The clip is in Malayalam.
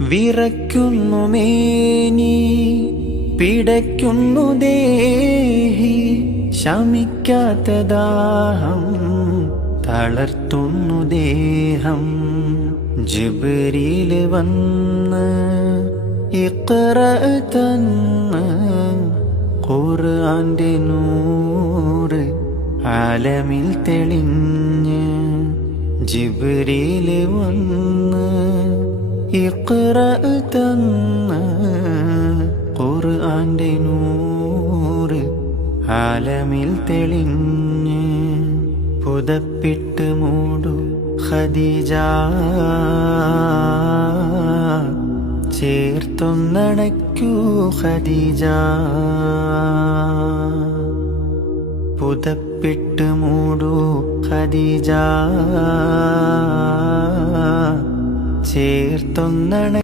വിറയ്ക്കുന്നു മേനി, പിടയ്ക്കുന്നു ദേഹി, ശമിക്കാത്ത ദാഹം തളർത്തുന്നു ദേഹം. ജിബ്രീൽ വന്ന് ഇഖ്റ തന്ന് ഖുർആന്റെ നൂറ് ആലമിൽ തെളിഞ്ഞ്. ജിബ്രീൽ വന്ന് ഇഖ്റ തന്ന് ഖുർആന്റെ നൂറ് ആലമിൽ തെളിഞ്ഞ്. പുതപ്പിട്ട് മൂടു ഖദീജ, ചേർത്തൊന്നണയ്ക്കൂ ഖദീജ. പുതപ്പിട്ട് മൂടു ഖദീജ, ചേർത്തൊന്നണ